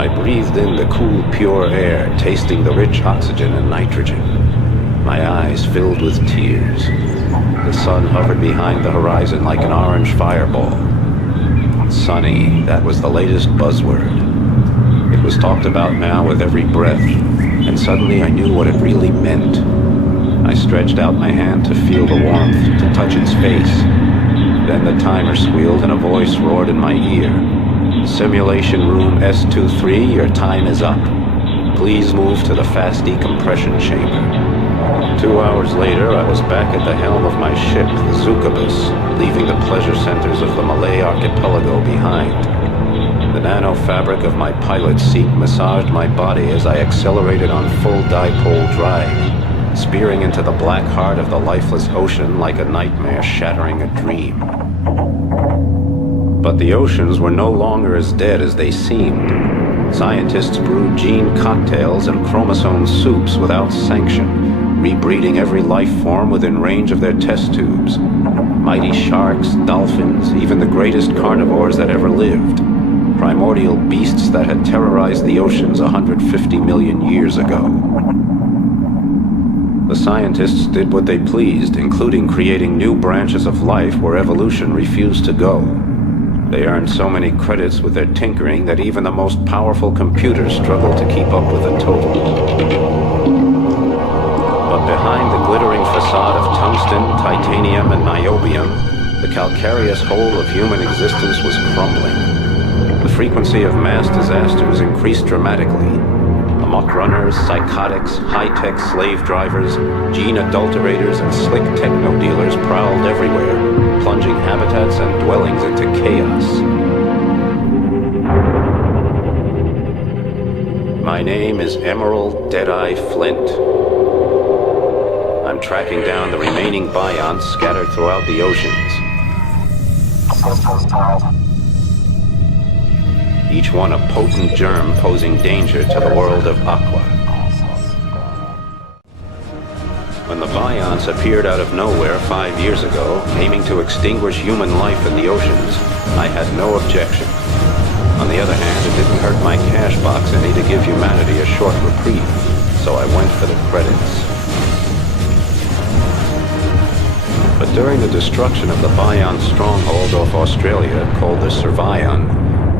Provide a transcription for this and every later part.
I breathed in the cool, pure air, tasting the rich oxygen and nitrogen. My eyes filled with tears. The sun hovered behind the horizon like an orange fireball. Sunny, that was the latest buzzword. It was talked about now with every breath, and suddenly I knew what it really meant. I stretched out my hand to feel the warmth, to touch its face. Then the timer squealed and a voice roared in my ear. Simulation room S23, your time is up. Please move to the fast decompression chamber. 2 hours later, I was back at the helm of my ship, the Zukabus, leaving the pleasure centers of the Malay archipelago behind. The nano-fabric of my pilot's seat massaged my body as I accelerated on full dipole drive, spearing into the black heart of the lifeless ocean like a nightmare shattering a dream. But the oceans were no longer as dead as they seemed. Scientists brewed gene cocktails and chromosome soups without sanction, rebreeding every life form within range of their test tubes. Mighty sharks, dolphins, even the greatest carnivores that ever lived. Primordial beasts that had terrorized the oceans 150 million years ago. The scientists did what they pleased, including creating new branches of life where evolution refused to go. They earned so many credits with their tinkering that even the most powerful computers struggled to keep up with the total. But behind the glittering facade of tungsten, titanium, and niobium, the calcareous whole of human existence was crumbling. The frequency of mass disasters increased dramatically. Amok runners, psychotics, high-tech slave drivers, gene adulterators, and slick techno dealers prowled everywhere, plunging habitats and dwellings into chaos. My name is Emerald Deadeye Flint. I'm tracking down the remaining bionts scattered throughout the oceans. Each one a potent germ posing danger to the world of Aqua. When the bionts appeared out of nowhere 5 years ago, aiming to extinguish human life in the oceans, I had no objection. On the other hand, it didn't hurt my cash box any to give humanity a short reprieve, so I went for the credits. But during the destruction of the biont stronghold off Australia, called the Survion,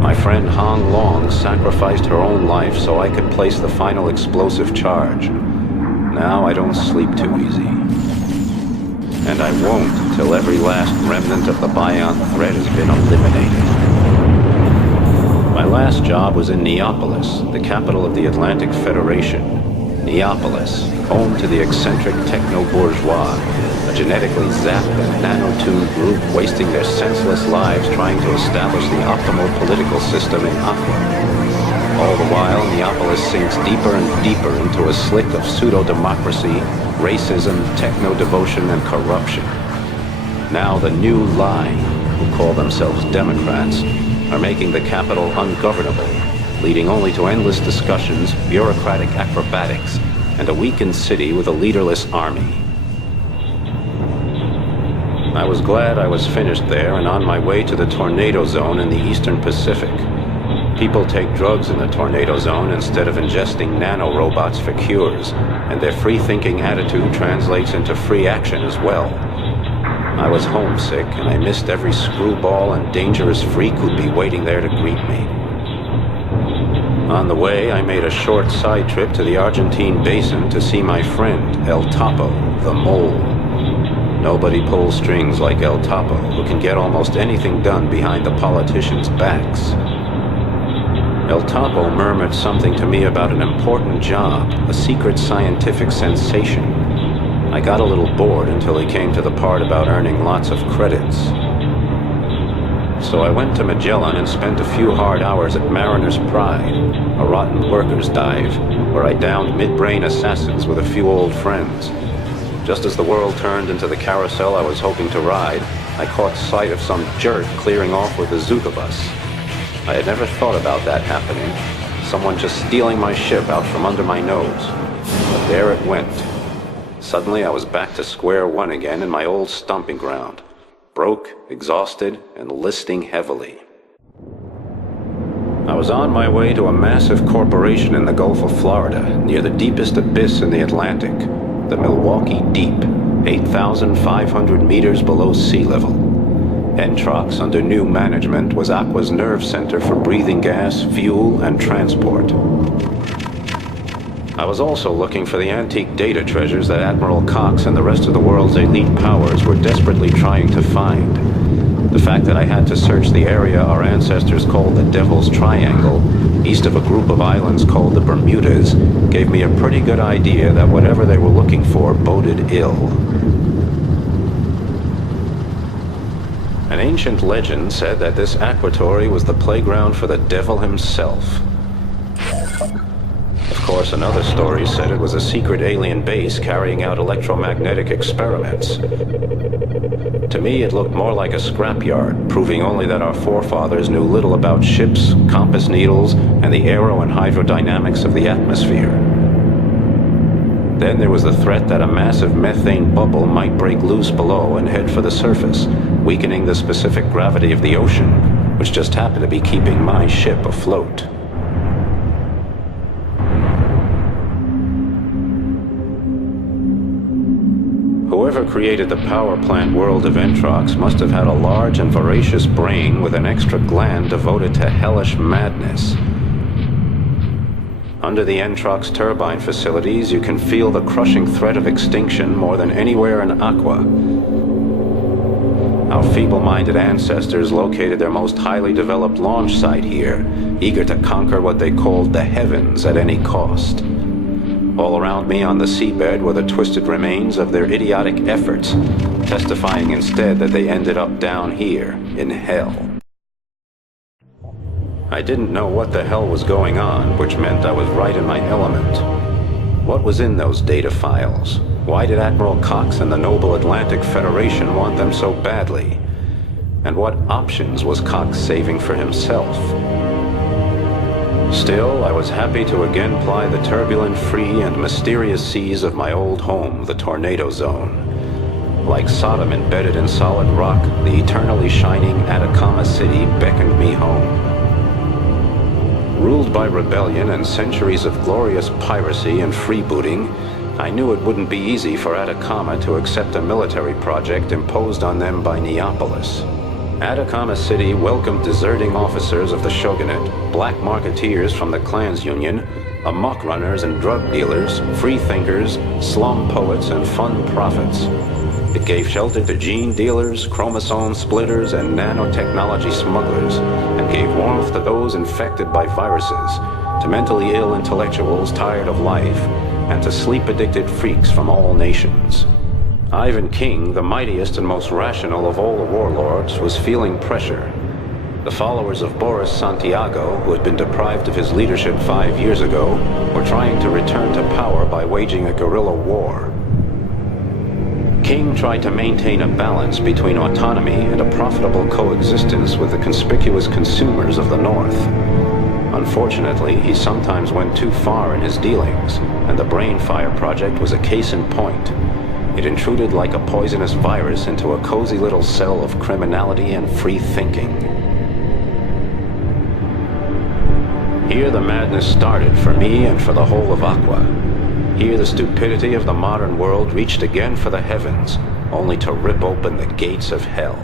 my friend Hong Long sacrificed her own life so I could place the final explosive charge. Now I don't sleep too easy. And I won't till every last remnant of the biont threat has been eliminated. My last job was in Neapolis, the capital of the Atlantic Federation. Neapolis, home to the eccentric techno-bourgeois, a genetically zapped and nanotuned group wasting their senseless lives trying to establish the optimal political system in Aqua. All the while, Neapolis sinks deeper and deeper into a slick of pseudo-democracy, racism, techno-devotion, and corruption. Now the new line, who call themselves Democrats, are making the capital ungovernable, leading only to endless discussions, bureaucratic acrobatics, and a weakened city with a leaderless army. I was glad I was finished there and on my way to the tornado zone in the Eastern Pacific. People take drugs in the tornado zone instead of ingesting nanorobots for cures, and their free-thinking attitude translates into free action as well. I was homesick, and I missed every screwball and dangerous freak who'd be waiting there to greet me. On the way, I made a short side trip to the Argentine basin to see my friend, El Topo, the mole. Nobody pulls strings like El Topo, who can get almost anything done behind the politicians' backs. El Topo murmured something to me about an important job, a secret scientific sensation. I got a little bored until he came to the part about earning lots of credits. So I went to Magellan and spent a few hard hours at Mariner's Pride, a rotten workers' dive, where I downed mid-brain assassins with a few old friends. Just as the world turned into the carousel I was hoping to ride, I caught sight of some jerk clearing off with a Zukabus. I had never thought about that happening, someone just stealing my ship out from under my nose. But there it went. Suddenly I was back to square one again in my old stomping ground, broke, exhausted, and listing heavily. I was on my way to a massive corporation in the Gulf of Florida, near the deepest abyss in the Atlantic, the Milwaukee Deep, 8,500 meters below sea level. Entrox, under new management, was Aqua's nerve center for breathing gas, fuel, and transport. I was also looking for the antique data treasures that Admiral Cox and the rest of the world's elite powers were desperately trying to find. The fact that I had to search the area our ancestors called the Devil's Triangle, east of a group of islands called the Bermudas, gave me a pretty good idea that whatever they were looking for boded ill. An ancient legend said that this aquatory was the playground for the devil himself. Of course, another story said it was a secret alien base carrying out electromagnetic experiments. To me, it looked more like a scrapyard, proving only that our forefathers knew little about ships, compass needles, and the aero and hydrodynamics of the atmosphere. Then there was the threat that a massive methane bubble might break loose below and head for the surface, weakening the specific gravity of the ocean, which just happened to be keeping my ship afloat. Whoever created the power plant world of Entrox must have had a large and voracious brain with an extra gland devoted to hellish madness. Under the Entrox turbine facilities, you can feel the crushing threat of extinction more than anywhere in Aqua. Our feeble-minded ancestors located their most highly developed launch site here, eager to conquer what they called the heavens at any cost. All around me on the seabed were the twisted remains of their idiotic efforts, testifying instead that they ended up down here, in hell. I didn't know what the hell was going on, which meant I was right in my element. What was in those data files? Why did Admiral Cox and the noble Atlantic Federation want them so badly? And what options was Cox saving for himself? Still, I was happy to again ply the turbulent, free, and mysterious seas of my old home, the Tornado Zone. Like Sodom embedded in solid rock, the eternally shining Atacama City beckoned me home. Ruled by rebellion and centuries of glorious piracy and freebooting, I knew it wouldn't be easy for Atacama to accept a military project imposed on them by Neapolis. Atacama City welcomed deserting officers of the shogunate, black marketeers from the clans union, amok runners and drug dealers, free thinkers, slum poets, and fun prophets. It gave shelter to gene dealers, chromosome splitters, and nanotechnology smugglers, and gave warmth to those infected by viruses, to mentally ill intellectuals tired of life, and to sleep-addicted freaks from all nations. Ivan King, the mightiest and most rational of all the warlords, was feeling pressure. The followers of Boris Santiago, who had been deprived of his leadership 5 years ago, were trying to return to power by waging a guerrilla war. King tried to maintain a balance between autonomy and a profitable coexistence with the conspicuous consumers of the North. Unfortunately, he sometimes went too far in his dealings, and the Brainfire Project was a case in point. It intruded like a poisonous virus into a cozy little cell of criminality and free thinking. Here the madness started for me and for the whole of Aqua. Here the stupidity of the modern world reached again for the heavens, only to rip open the gates of hell.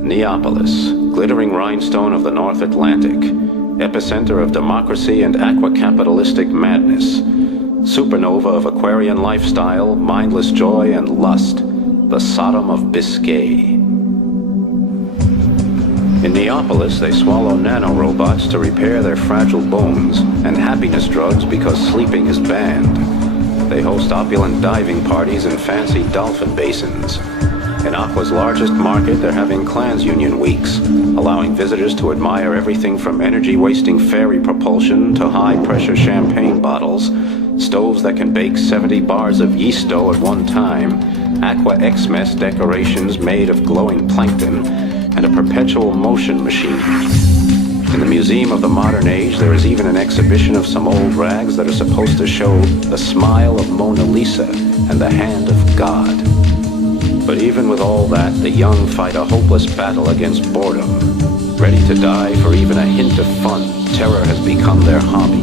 Neapolis, glittering rhinestone of the North Atlantic, epicenter of democracy and aqua-capitalistic madness, supernova of Aquarian lifestyle, mindless joy, and lust, the Sodom of Biscay. In Neapolis, they swallow nanorobots to repair their fragile bones, and happiness drugs because sleeping is banned. They host opulent diving parties in fancy dolphin basins. In Aqua's largest market, they're having Clans Union weeks, allowing visitors to admire everything from energy-wasting ferry propulsion to high-pressure champagne bottles, stoves that can bake 70 bars of yeast dough at one time, Aqua X-Mess decorations made of glowing plankton, and a perpetual motion machine. In the Museum of the Modern Age, there is even an exhibition of some old rags that are supposed to show the smile of Mona Lisa and the hand of God. But even with all that, the young fight a hopeless battle against boredom. Ready to die for even a hint of fun, terror has become their hobby.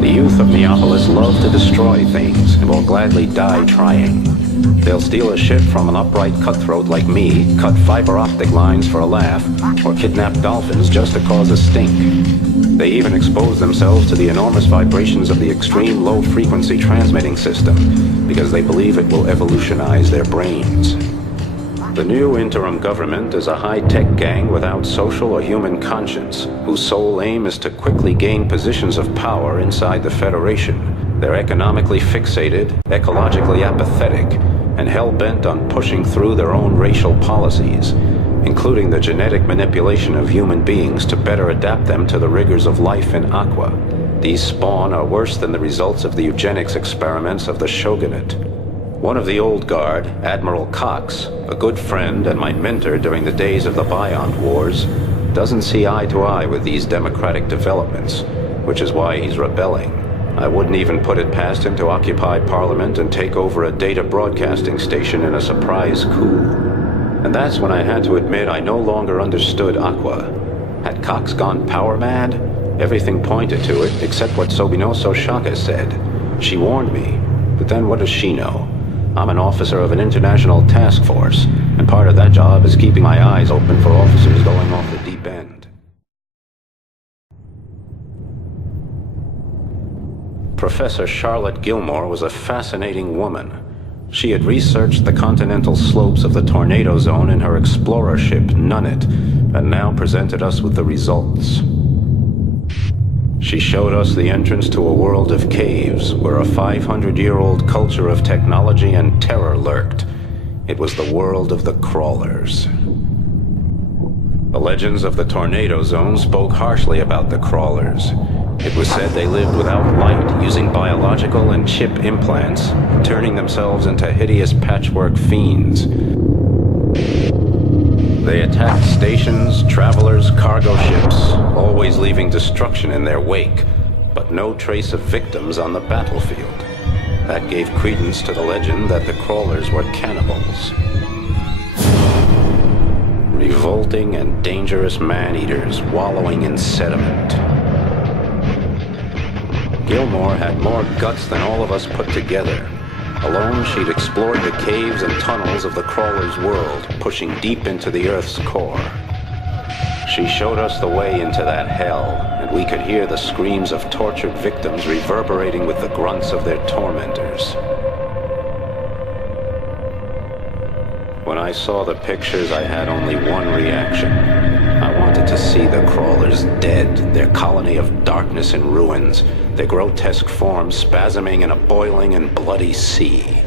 The youth of Neapolis love to destroy things and will gladly die trying. They'll steal a ship from an upright cutthroat like me, cut fiber optic lines for a laugh, or kidnap dolphins just to cause a stink. They even expose themselves to the enormous vibrations of the extreme low-frequency transmitting system because they believe it will evolutionize their brains. The new interim government is a high-tech gang without social or human conscience, whose sole aim is to quickly gain positions of power inside the Federation. They're economically fixated, ecologically apathetic, and hell-bent on pushing through their own racial policies, including the genetic manipulation of human beings to better adapt them to the rigors of life in Aqua. These spawn are worse than the results of the eugenics experiments of the Shogunate. One of the old guard, Admiral Cox, a good friend and my mentor during the days of the Beyond Wars, doesn't see eye to eye with these democratic developments, which is why he's rebelling. I wouldn't even put it past him to occupy Parliament and take over a data broadcasting station in a surprise coup. And that's when I had to admit I no longer understood Aqua. Had Cox gone power mad? Everything pointed to it, except what Sobinoso Shaka said. She warned me, but then what does she know? I'm an officer of an international task force, and part of that job is keeping my eyes open for officers going off the deep end. Professor Charlotte Gilmore was a fascinating woman. She had researched the continental slopes of the tornado zone in her explorer ship, Nunnet, and now presented us with the results. She showed us the entrance to a world of caves where a 500-year-old culture of technology and terror lurked. It was the world of the crawlers. The legends of the tornado zone spoke harshly about the crawlers. It was said they lived without light, using biological and chip implants, turning themselves into hideous patchwork fiends. They attacked stations, travelers, cargo ships, always leaving destruction in their wake, but no trace of victims on the battlefield. That gave credence to the legend that the crawlers were cannibals. Revolting and dangerous man-eaters wallowing in sediment. Gilmore had more guts than all of us put together. Alone, she'd explored the caves and tunnels of the crawler's world, pushing deep into the Earth's core. She showed us the way into that hell, and we could hear the screams of tortured victims reverberating with the grunts of their tormentors. When I saw the pictures, I had only one reaction. I wanted to see the crawlers dead, their colony of darkness and ruins, their grotesque forms spasming in a boiling and bloody sea.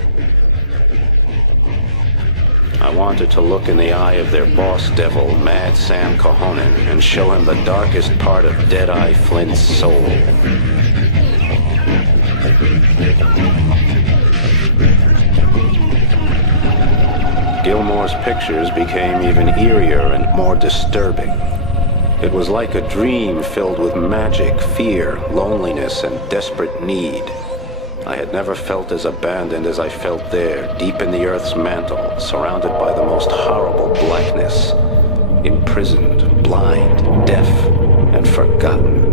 I wanted to look in the eye of their boss devil, Mad Sam Cahonen, and show him the darkest part of Deadeye Flint's soul. Gilmore's pictures became even eerier and more disturbing. It was like a dream filled with magic, fear, loneliness, and desperate need. I had never felt as abandoned as I felt there, deep in the Earth's mantle, surrounded by the most horrible blackness. Imprisoned, blind, deaf, and forgotten.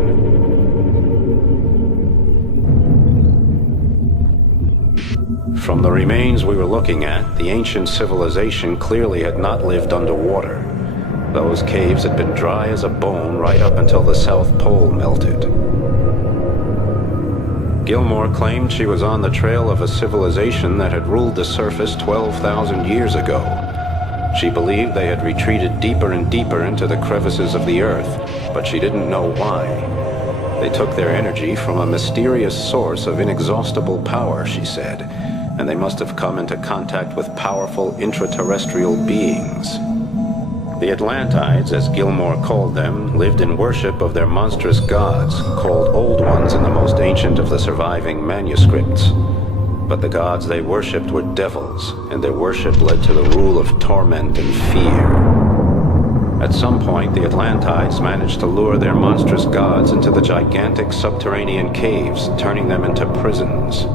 From the remains we were looking at, the ancient civilization clearly had not lived underwater. Those caves had been dry as a bone right up until the South Pole melted. Gilmore claimed she was on the trail of a civilization that had ruled the surface 12,000 years ago. She believed they had retreated deeper and deeper into the crevices of the Earth, but she didn't know why. They took their energy from a mysterious source of inexhaustible power, she said, and they must have come into contact with powerful intraterrestrial beings. The Atlantides, as Gilmore called them, lived in worship of their monstrous gods, called Old Ones in the most ancient of the surviving manuscripts. But the gods they worshipped were devils, and their worship led to the rule of torment and fear. At some point, the Atlantides managed to lure their monstrous gods into the gigantic subterranean caves, turning them into prisons.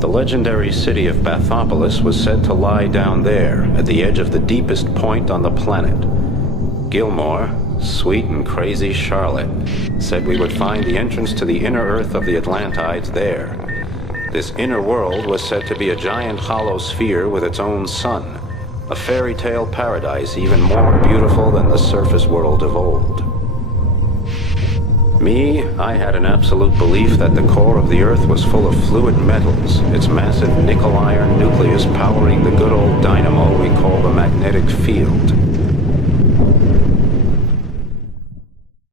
The legendary city of Bathopolis was said to lie down there, at the edge of the deepest point on the planet. Gilmore, sweet and crazy Charlotte, said we would find the entrance to the inner Earth of the Atlantides there. This inner world was said to be a giant hollow sphere with its own sun, a fairy tale paradise even more beautiful than the surface world of old. Me, I had an absolute belief that the core of the Earth was full of fluid metals, its massive nickel-iron nucleus powering the good old dynamo we call the magnetic field.